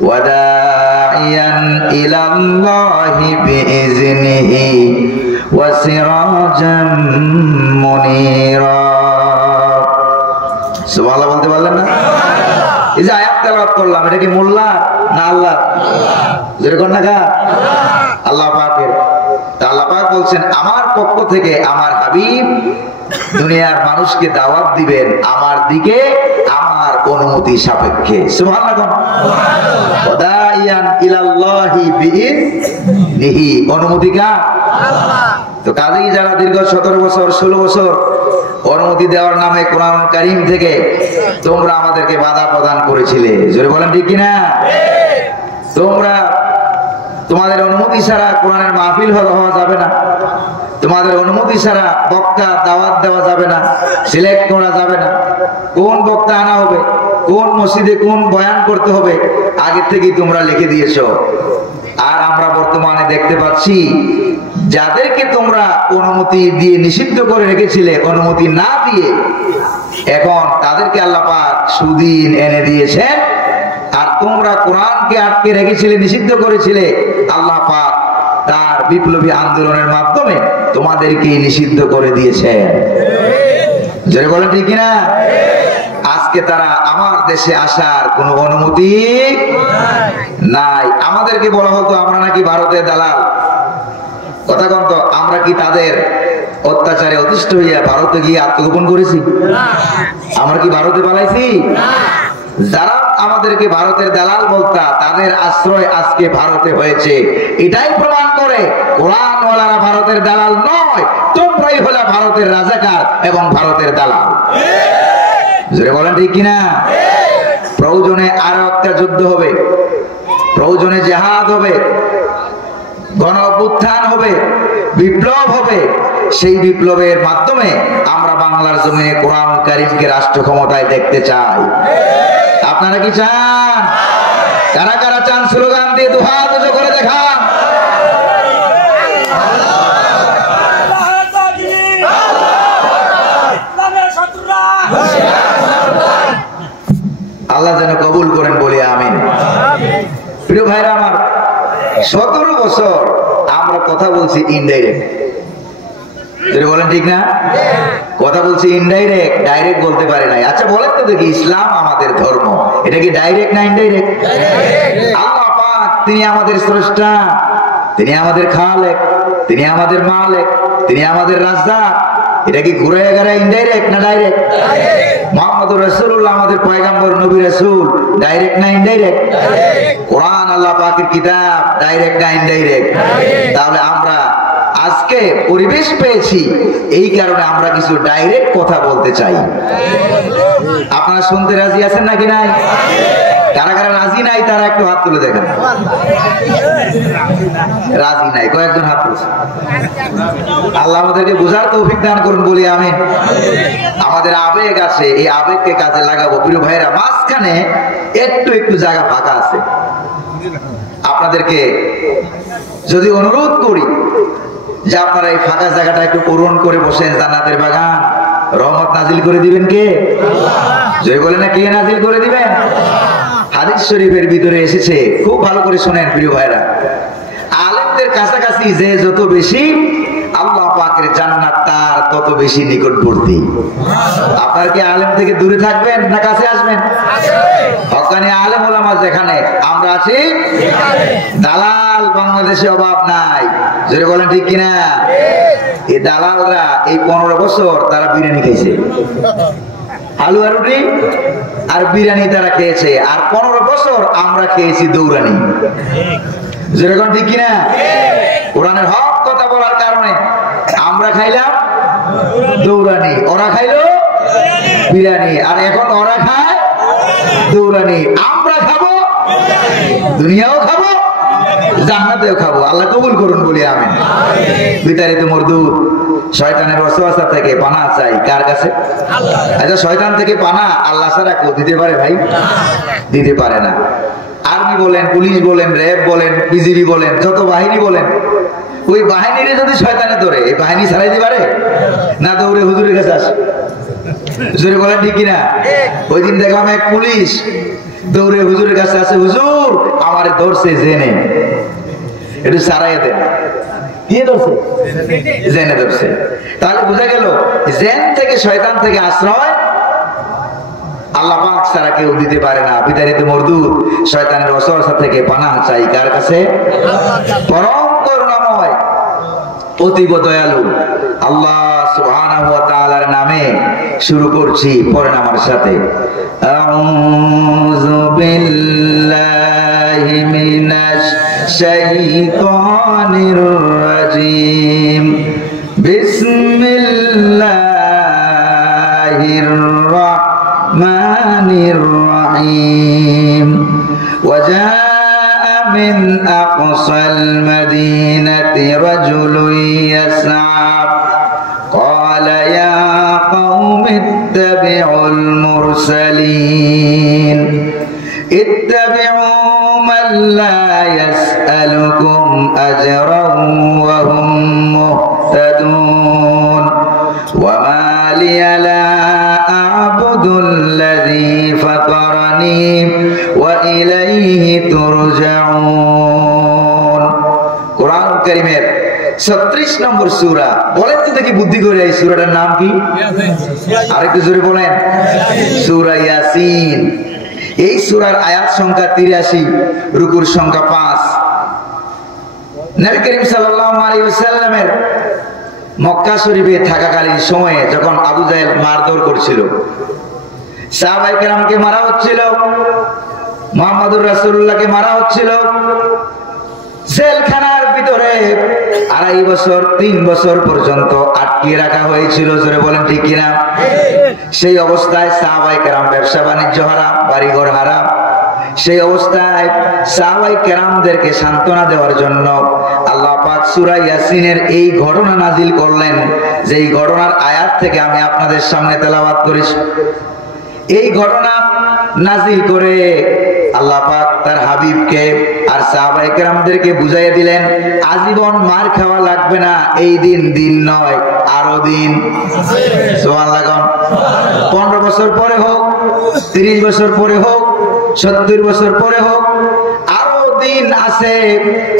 وداعيا إلى الله بإذنه وسراجا منيرا সুবহানাল্লাহ বলতে পারলেন না? এই যে আয়াত তেলাওয়াত করলাম, এটা কি মোল্লা না আল্লাহ? যেরকম না কা আল্লাহ পাকের। তা আল্লাহ পাক বলছেন আমার পক্ষ থেকে আমার হাবিব দুনিয়ার মানুষকে দাওয়াত দিবেন আমার দিকে আমার অনুমতি সাপেক্ষে। সুবহানাল্লাহ। ওয়াদাইয়ান ইলাল্লাহি বিইذনিহি, অনুমতি কার? আল্লাহ। তো কাজেই যারা দীর্ঘ 17 বছর 16 বছর অনুমতি দেওয়ার নামে কোরআন কারীম থেকে তোমরা আমাদেরকে বাধা প্রদান করেছিলে, জোরে বলেন ঠিক কিনা? তোমরা তোমাদের অনুমতি ছাড়া কোরআনের মাহফিল হওয়া যাবে না, তোমাদের অনুমতি ছাড়া বক্তা দাওয়াত দেওয়া যাবে না, সিলেক্ট করা যাবে না, কোন বক্তা আনা হবে, কোন মসজিদে কোন বয়ান করতে হবে আগে থেকেই তোমরা লিখে দিয়েছো। আর আমরা বর্তমানে দেখতে পাচ্ছি যাদেরকে তোমরা অনুমতি দিয়ে নিষিদ্ধ করে রেখেছিলে, অনুমতি না দিয়ে এখন তাদেরকে আল্লাহ পাক সুদিন এনে দিয়েছেন। আর তোমরা কোরআনকে আটকে রেখেছিলে, নিষিদ্ধ করেছিলে, আল্লাহ পাক তার বিপ্লবী আন্দোলনের মাধ্যমে তোমাদেরকে নিষিদ্ধ করে দিয়েছেন। জোরে বলেন ঠিক কিনা? আজকে তারা আমার দেশে আসার কোনো অনুমতি নাই। আমাদেরকে বলা হতো আমরা নাকি ভারতের দালাল। কথা কন তো, আমরা কি তাদের অত্যাচারে অতিষ্ঠ হইয়া ভারতে গিয়ে আত্মগোপন করেছি? আমরা কি ভারতে পালাইছি? যারা আমাদেরকে ভারতের দালাল বলতা তাদের আশ্রয় আজকে ভারতে হয়েছে। এটাই প্রমাণ করে কোরআনওয়ালারা ভারতের দালাল নয়, তোমরাই হলে ভারতের রাজাকার এবং ভারতের দালাল। জোরে বলেন ঠিক কিনা? প্রয়োজনে আরো একটা যুদ্ধ হবে, প্রয়োজনে জিহাদ হবে, গণ অভ্যুত্থান হবে, বিপ্লব হবে। সেই বিপ্লবের মাধ্যমে আমরা বাংলার জমিনে কোরআন কারীমকে রাষ্ট্র ক্ষমতায় দেখতে চাই। আপনারা কি চান? কারা কারা চান? স্লোগান দিয়ে দুহাত উঁচু করে দেখান। আল্লাহ যেন কবুল করেন বলি আমিন। প্রিয় ভাইরা আমার, 17 বছর আমরা কথা বলছি ইনডাইরেক্ট, বলেন ঠিক না? কথা বলছি ইনডাইরেক্ট, ডাইরেক্ট বলতে পারি নাই। আচ্ছা বলেন তো দেখি, ইসলাম আমাদের ধর্ম, এটা কি ডাইরেক্ট না ইনডাইরেক্ট? আল্লাহ পাক তিনি আমাদের স্রষ্টা, তিনি আমাদের খালেক, তিনি আমাদের মালিক, তিনি আমাদের রাজ্জাক। এটা কি ঘুরে গেলে ইনডাইরেক্ট না ডাইরেক্ট? মুহাম্মদুর রাসূলুল্লাহ আমাদের পয়গম্বর নবী রাসূল, ডাইরেক্ট না ইনডাইরেক্ট? কোরআন আল্লাহ পাকের কিতাব, ডাইরেক্ট না ইনডাইরেক্ট? তাহলে আমরা আজকে পরিবেশ পেয়েছি, এই কারণে আমরা কিছু ডাইরেক্ট কথা বলতে চাই। আপনারা শুনতে রাজি আছেন নাকি নাই? কারা কারা রাজি নাই তারা একটু হাত তুলে দেখেন। রাজি নাই কয়েকজন হাত তুলছে। আল্লাহ আমাদেরকে বোঝার তৌফিক দান করুন বলি আমিন। আমাদের আবেগ আছে, এই আবেগকে কাজে লাগাবো। প্রিয় ভাইরা, মাঝখানে একটু একটু জায়গা ফাঁকা আছে, আপনাদেরকে যদি অনুরোধ করি যে আপনারা এই ফাঁকা জায়গাটা একটু পূরণ করে বসেন, জান্নাতের বাগান রহমত নাজিল করে দিবেন কে? জয় বলে না, কে নাজিল করে দিবেন? হাদিস শরীফের ভিতরে এসেছে, খুব ভালো করে শোনেন প্রিয় ভাইরা। আলেমদের কাছাকাছি যে যত বেশি, আল্লাহ পাকের জান্নাত তার তত বেশি নিকটবর্তী। আপনার কি আলেম থেকে দূরে থাকবেন না কাছে আসবেন? হক্কানি আলেম ওলামা যেখানে, আমরা আছি দালাল বাংলাদেশে অভাব নাই। জোরে বলেন ঠিক কিনা? এই দালালরা এই 15 বছর তারা বিরিয়ানি খাইছে, হালুয়া রুটি আর বিরিয়ানি তারা খেয়েছে। আর 15 বছর আমরা খেয়েছি দৌড়ানি। যেরকম ঠিক কিনা? কোরআনের হক কথা বলার কারণে আমরা খাইলাম দৌড়ানি, ওরা খাইলো বিরিয়ানি। আর এখন ওরা খায় দৌড়ানি, আমরা খাবো দুনিয়াও খাবো, জান্নাতেও খাবো। আল্লাহ কবুল করুন বলি আমিন। বিতাড়িত মরদুদ শয়তানের ওয়াসওয়াসা থেকে পানা চাই কার কাছে? আচ্ছা, শয়তান থেকে পানা আল্লাহ ছাড়া কেউ দিতে পারে ভাই? দিতে পারে না। আর্মি বলেন, পুলিশ বলেন, র্যাব বলেন, বিজিবি বলেন, যত বাহিনী বলেন, ওই বাহিনীরে যদি শয়তানে ধরে, এই বাহিনী ছাড়াই দিতে পারে না? দৌড়ে হুজুরের কাছে আসে। হুজুরে বলেন ঠিক কিনা? ওই দিন দেখলাম এক পুলিশ দৌড়ে হুজুরের কাছে আসে, হুজুর হুজুর আমারে ধরছে জেনে, একটু সারাই দেন। কি ধরছে? জেনে ধরছে। তাহলে বোঝা গেল জেন থেকে, শয়তান থেকে আশ্রয় আল্লাহ পাক ছাড়া কেউ দিতে পারে না। বিতাড়িত মরদুদ শয়তানের ওয়াসওয়াসা থেকে পানাহ চাই কার কাছে? পরম করুণাময় অতীব দয়ালু আল্লাহ সুবহানাহু ওয়া তাআলার নামে শুরু করছি, পড়েন আমার সাথে। আউযু বিল্লাহি মিনাশ শাইতানির রাজীম। বিসমিল্লাহির রাহমানির রাহিম। ওয়াজাআ মিন আকসাল মাদিনাতি রাজুলুন ইয়াসআ ক্বালা ইয়া কওমি ইত্তাবিউল মুরসালিন ইত্তাবিউ মান লা ইয়াসআলুকুম আজরান ওয়া হুম মুহতাদুন ওয়া মা লিয়া লা আ'বুদুল্লাযী ফাতারানি ওয়া ইলাইহি তুরজাউন। কোরআন কারীমের 36 নম্বর সূরা। বলেন তো দেখি বুদ্ধি করে এই সূরাটার নাম কি? আরেকটু জোরে বলেন। সূরা ইয়াসিন। এই সূরার আয়াত সংখ্যা 83, রুকুর সংখ্যা 5। নবী করিম সাল্লাল্লাহু আলাইহি ওয়াসাল্লামের মক্কা শরীফে থাকাকালীন সময়ে যখন আবু জাহেল মারধর করছিল, সাহাবায়ে কেরামকে মারা হচ্ছিল, মুহাম্মদুর রাসূলুল্লাহকে মারা হচ্ছিল, জেলখানার ভিতরে 2.5 বছর 3 বছর পর্যন্ত আটকিয়ে রাখা হয়েছিল। জোরে বলেন ঠিক কিনা? সেই অবস্থায় সাহাবায়ে কেরাম ব্যবসা বাণিজ্য হারাম, বাড়িঘর হারাম। সেই অবস্থায় সাহাবায়ে কেরামদেরকে সান্ত্বনা দেওয়ার জন্য আল্লাহ পাক সূরা ইয়াসিনের এই ঘটনা নাজিল করলেন, যেই ঘটনার আয়াত থেকে আমি আপনাদের সামনে তেলাওয়াত করেছি। এই ঘটনা নাজিল করে আল্লাহ পাক তার হাবিবকে আর সাহাবায়ে কেরামদেরকে বুঝাইয়া দিলেন, আজীবন মার খাওয়া লাগবে না। এই দিন দিন নয়, আরো দিন। সুবহানাল্লাহ। 15 বছর পরে হোক, 30 বছর পরে হোক, 70 বছর পরে হোক, আরো দিন আছে।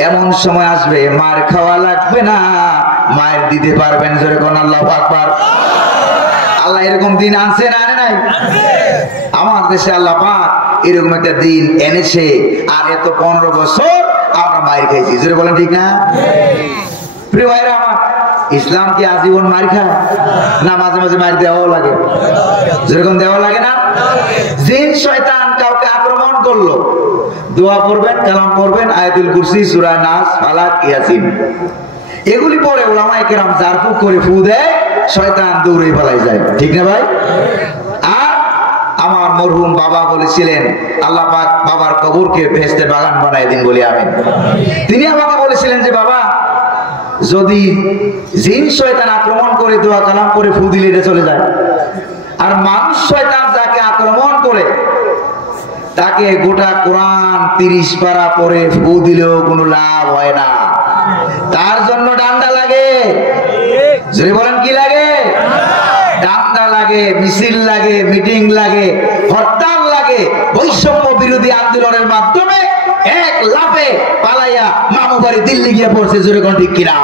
এমন সময় আসবে মার খাওয়া লাগবে না, মায়ের দিতে পারবেন। জোরে কোন আল্লাহু আকবার। আল্লাহ এরকম দিন আনছে না আনে নাই? আমার দেশে আল্লাহ পাক এরকম একটা দিন এনেছে। আর এত 15 বছর আমরা মায়ের খাইছি। জোরে বলেন ঠিক না? প্রিয় ভাইরা আমার, ইসলাম কি আজীবন মার খায় না মাঝে মাঝে মার দেওয়াও লাগে? যেরকম দেওয়া লাগে না? জিন শয়তান কাউকে আক্রমণ করলো, দোয়া পড়বেন, কালাম পড়বেন, আয়াতুল কুরসি, সূরা নাস, ফালাক, ইয়াসিন, এগুলি পড়ে উলামায়ে কেরাম জারফুক করে ফু দেয়, শয়তান দৌড়ে পালাই যায়। ঠিক না ভাই? আর আমার মরহুম বাবা বলেছিলেন, আল্লাহ পাক বাবার কবরকে বেহেশতের বাগান বানায় দিন, বলি আমিন। তিনি আমাকে বলেছিলেন যে বাবা, যদি জিন শয়তান আক্রমণ করে দোয়া কালাম করে ফু দিলে এটা চলে যায়, আর মানুষ শয়তান যাকে আক্রমণ করে তাকে গোটা কোরআন 30 পারা পরে ফু দিলেও কোনো লাভ হয় না। তার জন্য ডান্ডা লাগে। যদি বলেন কি লাগে? ডান্ডা লাগে, মিছিল লাগে, মিটিং লাগে, হরতাল লাগে, বৈষম্য বিরোধী আন্দোলনের মাধ্যমে এক লাফে পালাইয়া মামু বাড়ি দিল্লি গিয়ে পড়ছে। জোরে কোন ঠিক কিনা?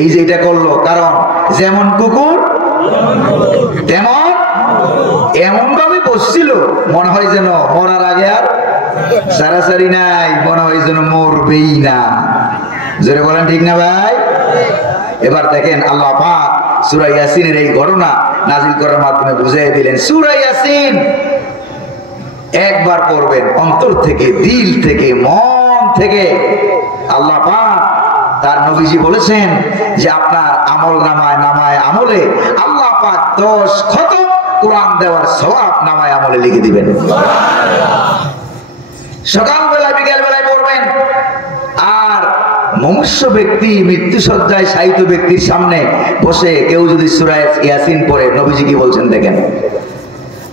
এই যে এটা করলো, কারণ যেমন কুকুর তেমন এমন ভাবে বসছিল, মনে হয় যেন মরার আগে আর সারাসারি নাই, মনে হয় যেন মরবেই না। জোরে বলেন ঠিক না ভাই? এবার দেখেন আল্লাহ পাক সূরা ইয়াসিনের এই ঘটনা নাজিল করার মাধ্যমে বুঝিয়ে দিলেন। সূরা ইয়াসিন একবার পড়বেন অন্তর থেকে, দিল থেকে, মন থেকে। আল্লাহ পাক তার নবীজি বলেছেন যে আপনার আমল নামায় আমলে আল্লাহ পাক 10 খতম কোরআন দেওয়ার সওয়াব নামায় আমলে লিখে দিবেন। সকালবেলা বিকেল বেলায় পড়বেন। আর মনুষ্য ব্যক্তি মৃত্যু সজ্জায় শায়িত ব্যক্তির সামনে বসে কেউ যদি সূরা ইয়াসিন পড়ে, নবীজি কি বলছেন দেখেন।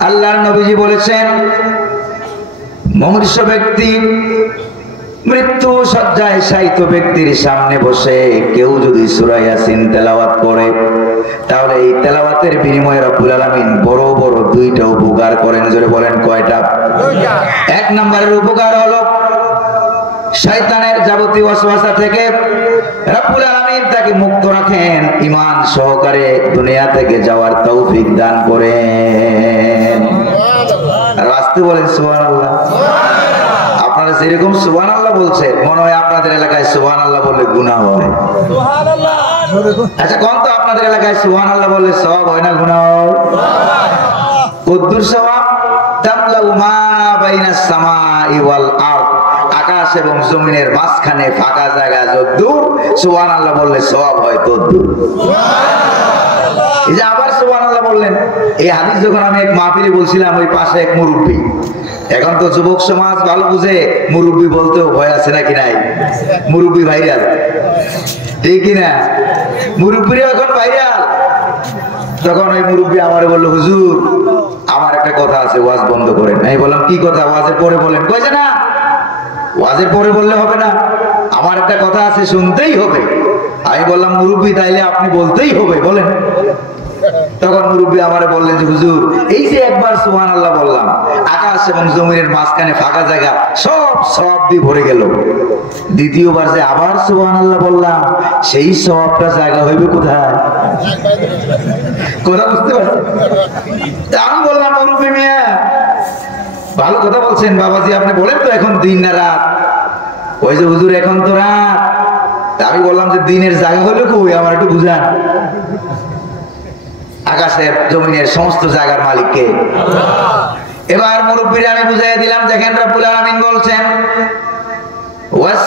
আল্লাহর নবীজি বলেছেন, মনুষ্য ব্যক্তি মৃত্যু শয্যায় শায়িত ব্যক্তির সামনে বসে কেউ যদি সূরা ইয়াসিন তেলাওয়াত করে, তাহলে এই তেলাওয়াতের বিনিময়ে রব্বুল আলামিন বড় বড় দুইটা উপকার করেন। জোরে বলেন কয়টা? এক নম্বরের উপকার হলো শয়তানের যাবতীয় ওয়াসওয়াসা থেকে রব্বুল আলামিন তাকে মুক্ত রাখেন, ঈমান সহকারে দুনিয়া থেকে যাওয়ার তৌফিক দান করেন। আর আসতে বলেন সুবহানাল্লাহ। আপনারা যেরকম সুবহানাল্লাহ বলছেন, মনে হয় আপনাদের এলাকায় সুবহানাল্লাহ বললে গুনাহ হয়। আচ্ছা কোন তো আপনাদের এলাকায় সুবহানাল্লাহ বললে সওয়াব হয় না গুনাহ হয়? কদ্দুর সওয়াব? তামলাউ মা বাইনাস সামাই ওয়াল আরদ, আকাশ এবং জমিনের মাঝখানে ফাঁকা জায়গা যদ্দূর সুবহানাল্লাহ বললে সওয়াব হয় তদ্দূর। এই যে আবার সুবহানাল্লাহ বললেন, এই হাদিস যখন আমি এক মাহফিলে বলছিলাম, ওই পাশে এক মুরব্বী, এখন তো যুবক সমাজ ভালো বুঝে, মুরব্বী বলতেও ভয় আছে নাকি নাই? মুরব্বী ভাইরাল, ঠিক কিনা? মুরব্বীরা এখন ভাইরাল। তখন ওই মুরব্বী আমার বললো, হুজুর আমার একটা কথা আছে, ওয়াজ বন্ধ করেন। আমি বললাম কি কথা? ওয়াজের পরে বলেন। কইছে না, ওয়াজের পরে বললে হবে না, আমার একটা কথা আছে, শুনতেই হবে। আমি বললাম মুরব্বী তাইলে আপনি বলতেই হবে, বলেন। তখন মুরব্বী আমারে বললেন যে হুজুর, এই যে একবার সুবহানাল্লাহ বললাম, আকাশ এবং জমিনের মাঝখানে ফাঁকা জায়গা সব সওয়াব দিয়ে ভরে গেল, দ্বিতীয়বার যে আবার সুবহানাল্লাহ বললাম, সেই সওয়াবটা জায়গা হইবে কোথায়? কথা বুঝতে পারছেন? আমি বললাম মুরব্বী মিয়া ভালো কথা বলছেন বাবাজি, আপনি বলেন তো এখন দিন না রাত? ওই যে হুজুর এখন তো রাত। আমি বললাম যে দিনের জায়গা হলো কই, আমার একটু বুঝান। আকাশের জমিনের সমস্ত জায়গার মালিক কে? এবার মুরব্বীরা আমি বুঝাই দিলাম, দেখেন রব্বুল আলামিন বলছেন ওয়াস